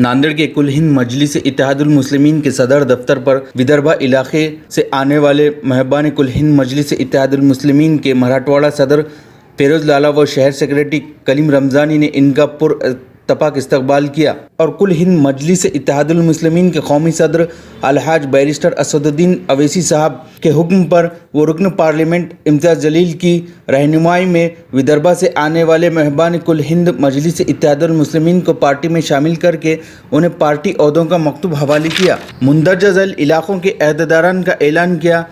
नांदेड़ के कुल हिंद मजलिस इत्तेहादुल मुस्लिमीन के सदर दफ्तर पर विदर्भा इलाके से आने वाले मेहबान कुल हिंद मजलिस इत्तेहादुल मुस्लिमीन के मराठवाड़ा सदर फेरोज लाला व शहर सेक्रेटरी कलीम रमज़ानी ने इनका पुरतपाक इस्तकबाल किया और कुल हिंद मजलिस इत्तेहादुल मुस्लिमीन के कौमी सदर अलहाज बैरिस्टर असदुद्दीन अवैसी साहब के हुक्म पर वो रुकन पार्लियामेंट इम्तियाज़ जलील की रहनुमाई में विदर्भा से आने वाले मेहबान कुल हिंद मजलिस इत्तेहादुल मुस्लिमीन को पार्टी में शामिल करके उन्हें पार्टी ओहदों का मकतूब हवाले किया। मुंदरजा झैल इलाकों के अहदेदारान का ऐलान किया।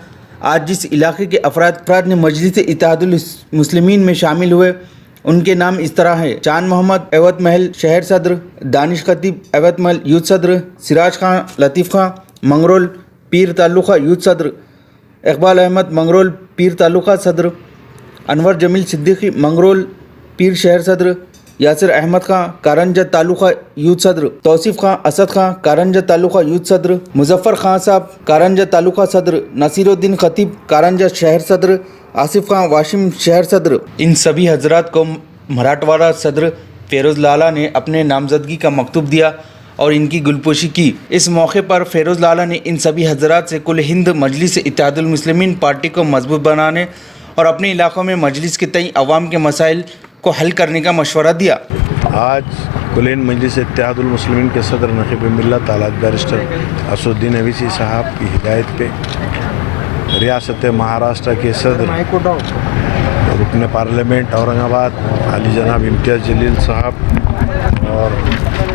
आज जिस इलाके के अफराद ने मजलिस इत्तेहादुल मुस्लिमीन में शामिल हुए उनके नाम इस तरह है: चांद मोहम्मद एवत महल शहर सदर, दानिश खतीब एवत महल यूथ सदर, सिराज खां लतीफ़ खां मंगरोल पीर तालुका यूथ सदर, इकबाल अहमद मंगरोल पीर तालुका सदर, अनवर जमील सिद्दीकी मंगरोल पीर शहर सदर, यासिर अहमद खां कारंजा तालुका यूथ सदर, तौसीफ खां असद खां कारंजा तालुका यूथ सदर, मुजफ्फर खां साहब कारंजा तालुका सदर, नसीरुद्दीन खतीब कारंजा शहर सदर, आसिफ खां वाशिम शहर सदर। इन सभी हजरात को मराठवाड़ा सदर फेरोज लाला ने अपने नामजदगी का मकतूब दिया और इनकी गुलपोशी की। इस मौके पर फेरोज लाला ने इन सभी हजरात से कुल हिंद मजलिस इत्तेहादुल मुस्लिमीन पार्टी को मजबूत बनाने और अपने इलाकों में मजलिस के तई अवाम के मसाइल को हल करने का मशवरा दिया। आज कुल हिंद मजलिस इत्तेहादुल मुस्लिमीन के सदर नकीब मिल्लत अलहाज बैरिस्टर असदुद्दीन अवैसी साहब की हिदायत पे रियासत महाराष्ट्र के सदर रुकन पार्लियामेंट औरंगाबाद अली जनाब इम्तियाज़ जलील साहब और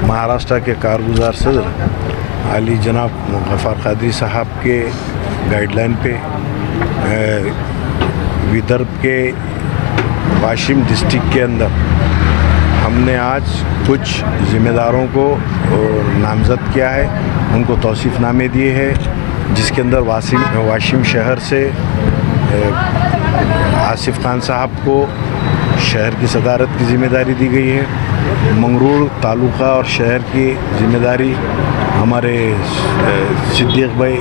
महाराष्ट्र के कारगुजार सदर अली जनाब गफ़ार कादरी साहब के गाइडलाइन पे विदर्भ के वाशिम डिस्ट्रिक्ट के अंदर हमने आज कुछ ज़िम्मेदारों को नामज़द किया है, उनको तौसीफ़नामे दिए हैं, जिसके अंदर वाशिम शहर से आसिफ खान साहब को शहर की सदारत की ज़िम्मेदारी दी गई है। मंगरूल तालुका और शहर की ज़िम्मेदारी हमारे सिद्दीक भाई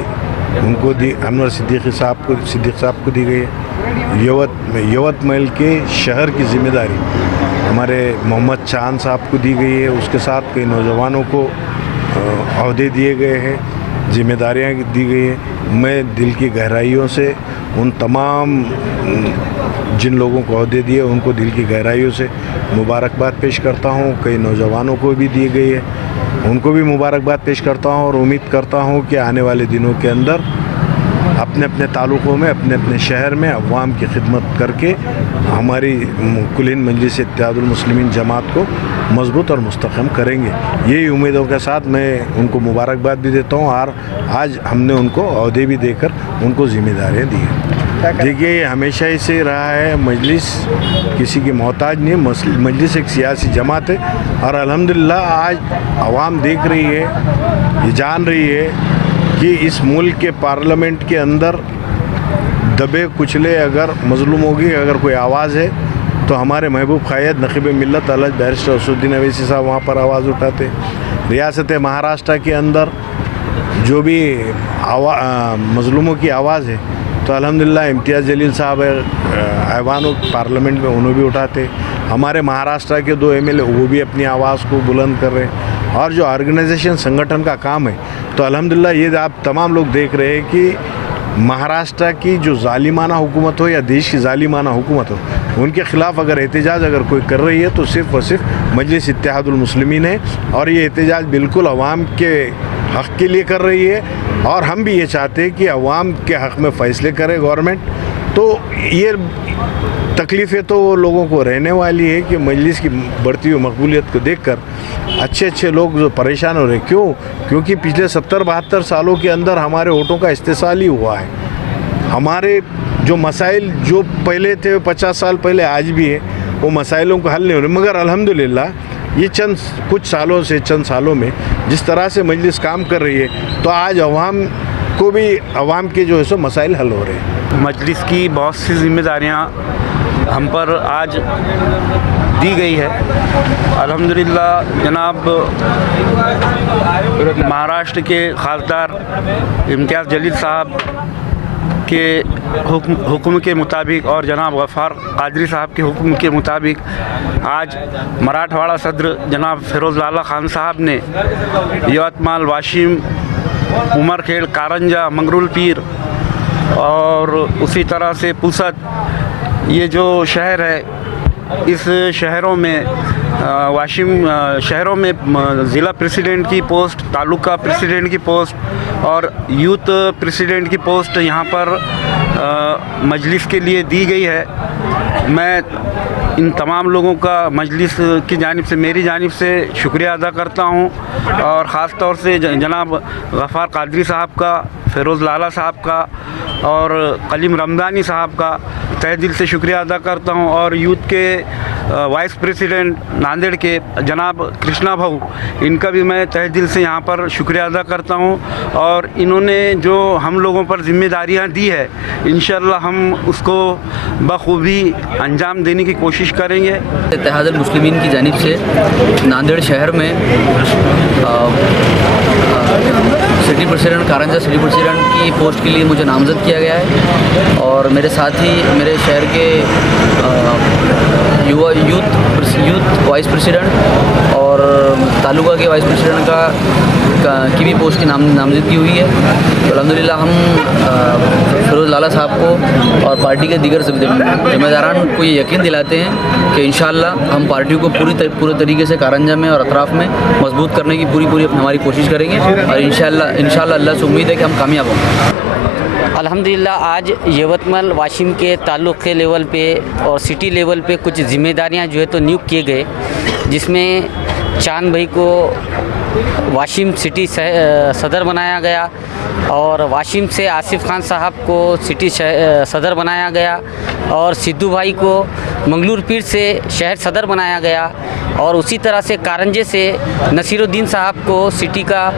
उनको दी, अनवर सिद्दीक साहब को दी गई है। यवत महल के शहर की ज़िम्मेदारी हमारे मोहम्मद चांद साहब को दी गई है। उसके साथ कई नौजवानों को अहदे दिए गए हैं, ज़िम्मेदारियाँ दी गई हैं। मैं दिल की गहराइयों से उन तमाम जिन लोगों को अहदे दिए उनको दिल की गहराइयों से मुबारकबाद पेश करता हूँ। कई नौजवानों को भी दी गई है, उनको भी मुबारकबाद पेश करता हूँ और उम्मीद करता हूँ कि आने वाले दिनों के अंदर अपने अपने तालुकों में अपने अपने शहर में अवाम की खिदमत करके हमारी कुल हिंद मजलिस इत्तेहादुल मुस्लिमीन जमात को मजबूत और मुस्तहकम करेंगे। यही उम्मीदों के साथ मैं उनको मुबारकबाद भी देता हूँ और आज हमने उनको अहदे भी देकर उनको ज़िम्मेदारियाँ दी हैं। देखिए, ये हमेशा ही से रहा है, मजलिस किसी की मोहताज नहीं, मजलिस एक सियासी जमात है और अल्हम्दुलिल्लाह आज अवाम देख रही है, ये जान रही है कि इस मुल्क के पार्लियामेंट के अंदर दबे कुचले अगर मजलूमों की अगर कोई आवाज़ है तो हमारे महबूब क़ायद नकीब मिल्लत अलहाज बैरिस्टर असदुद्दीन अवैसी साहब वहाँ पर आवाज़ उठाते। रियासत महाराष्ट्र के अंदर जो भी मजलूमों की आवाज़ है तो अल्हम्दुलिल्लाह इम्तियाज़ जलील साहब ऐवान पार्लियामेंट में उन्हें भी उठाते। हमारे महाराष्ट्र के 2 MLA वो भी अपनी आवाज़ को बुलंद कर रहे हैं और जो ऑर्गेनाइजेशन संगठन का काम है तो अल्हम्दुलिल्लाह ये आप तमाम लोग देख रहे हैं कि महाराष्ट्र की जो जालिमाना हुकूमत हो या देश की जालिमाना हुकूमत हो उनके ख़िलाफ़ अगर एहतजाज अगर कोई कर रही है तो सिर्फ़ और सिर्फ मजलिस इत्तेहादुल मुस्लिमीन है और ये एहतजाज बिल्कुल अवाम के हक़ के लिए कर रही है और हम भी ये चाहते हैं कि अवाम के हक़ में फ़ैसले करे गवर्नमेंट। तो ये तकलीफ़ें तो लोगों को रहने वाली है कि मजलिस की बढ़ती हुई मकबूलियत को देखकर अच्छे लोग जो परेशान हो रहे हैं। क्योंकि पिछले 70-72 सालों के अंदर हमारे वोटों का इस्तेसाल ही हुआ है। हमारे जो मसाइल जो पहले थे 50 साल पहले आज भी है, वो मसाइलों को हल नहीं हो रहे, मगर अल्हम्दुलिल्लाह ये कुछ सालों में जिस तरह से मजलिस काम कर रही है तो आज अवाम के जो है सो मसाइल हल हो रहे हैं। मजलिस की बहुत सी जिम्मेदारियां हम पर आज दी गई है। अल्हम्दुलिल्लाह जनाब महाराष्ट्र के खासदार इम्तियाज़ जलील साहब के हुक्म के मुताबिक और जनाब गफ़ार कादरी साहब के हुक्म के मुताबिक आज मराठवाड़ा सदर जनाब फिरोज़ लाला खान साहब ने यवतमाल, वाशिम, उमरखेड़, कारंजा, मंगरूल पीर और उसी तरह से पुसद, ये जो शहर है, इस शहरों में वाशिम शहरों में ज़िला प्रेसिडेंट की पोस्ट, तालुका प्रेसिडेंट की पोस्ट और यूथ प्रेसिडेंट की पोस्ट यहाँ पर मजलिस के लिए दी गई है। मैं इन तमाम लोगों का मजलिस की जानिब से, मेरी जानिब से शुक्रिया अदा करता हूँ और ख़ास तौर से जनाब गफ़ार कादरी साहब का, फिरोज़ लाला साहब का और कलीम रमदानी साहब का तहे दिल से शुक्रिया अदा करता हूँ और यूथ के वाइस प्रेसिडेंट नांदेड़ के जनाब कृष्णा भाऊ, इनका भी मैं तहे दिल से यहाँ पर शुक्रिया अदा करता हूँ और इन्होंने जो हम लोगों पर ज़िम्मेदारियाँ दी है, इंशाअल्लाह हम उसको बखूबी अंजाम देने की कोशिश करेंगे। इत्तेहादुल मुस्लिमीन की जानिब से नांदेड़ शहर में सिटी प्रेसिडेंट, कारंजा सिटी प्रेसिडेंट की पोस्ट के लिए मुझे नामज़द किया गया है और मेरे साथ ही मेरे शहर के यूथ वाइस प्रेसिडेंट और तालुका के वाइस प्रेसिडेंट की भी पोस्ट की नामज़दगी हुई है। तो अल्हम्दुलिल्लाह हम फिरोज़ लाला साहब को और पार्टी के दीगर ज़िम्मेदारान को ये यकीन दिलाते हैं कि इंशाअल्लाह हम पार्टी को पूरे तरीके से कारंजा में और अतराफ़ में मजबूत करने की पूरी हमारी कोशिश करेंगे और इंशाअल्लाह अल्लाह से उम्मीद है कि हम कामयाब होंगे। अल्हम्दुलिल्लाह आज यवतमाल, वाशिम के ताल्लुक़े लेवल पे और सिटी लेवल पे कुछ ज़िम्मेदारियां जो है तो नियुक्त किए गए, जिसमें चांद भाई को वाशिम सिटी सदर बनाया गया और वाशिम से आसिफ खान साहब को सिटी सदर बनाया गया और सिद्धू भाई को मंगलूर पीर से शहर सदर बनाया गया और उसी तरह से कारंजे से नसीरुद्दीन साहब को सिटी का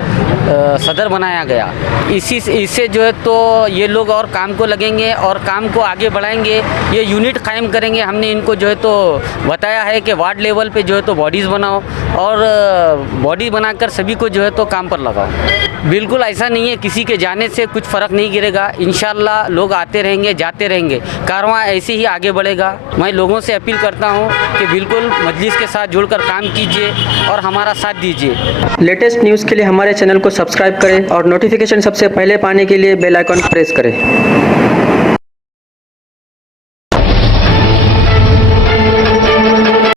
सदर बनाया गया। इससे जो है तो ये लोग और काम को लगेंगे और काम को आगे बढ़ाएंगे, ये यूनिट कायम करेंगे। हमने इनको जो है तो बताया है कि वार्ड लेवल पे जो है तो बॉडीज़ बनाओ और बॉडी बनाकर सभी को जो है तो काम पर लगाओ। बिल्कुल ऐसा नहीं है, किसी के जाने से कुछ फ़र्क नहीं गिरेगा। इंशाअल्लाह लोग आते रहेंगे, जाते रहेंगे, कारवां ऐसे ही आगे बढ़ेगा। मैं लोगों से अपील करता हूँ कि बिल्कुल मजलिस के साथ जुड़कर काम कीजिए और हमारा साथ दीजिए। लेटेस्ट न्यूज़ के लिए हमारे चैनल को सब्सक्राइब करें और नोटिफिकेशन सबसे पहले पाने के लिए बेल आइकन प्रेस करें।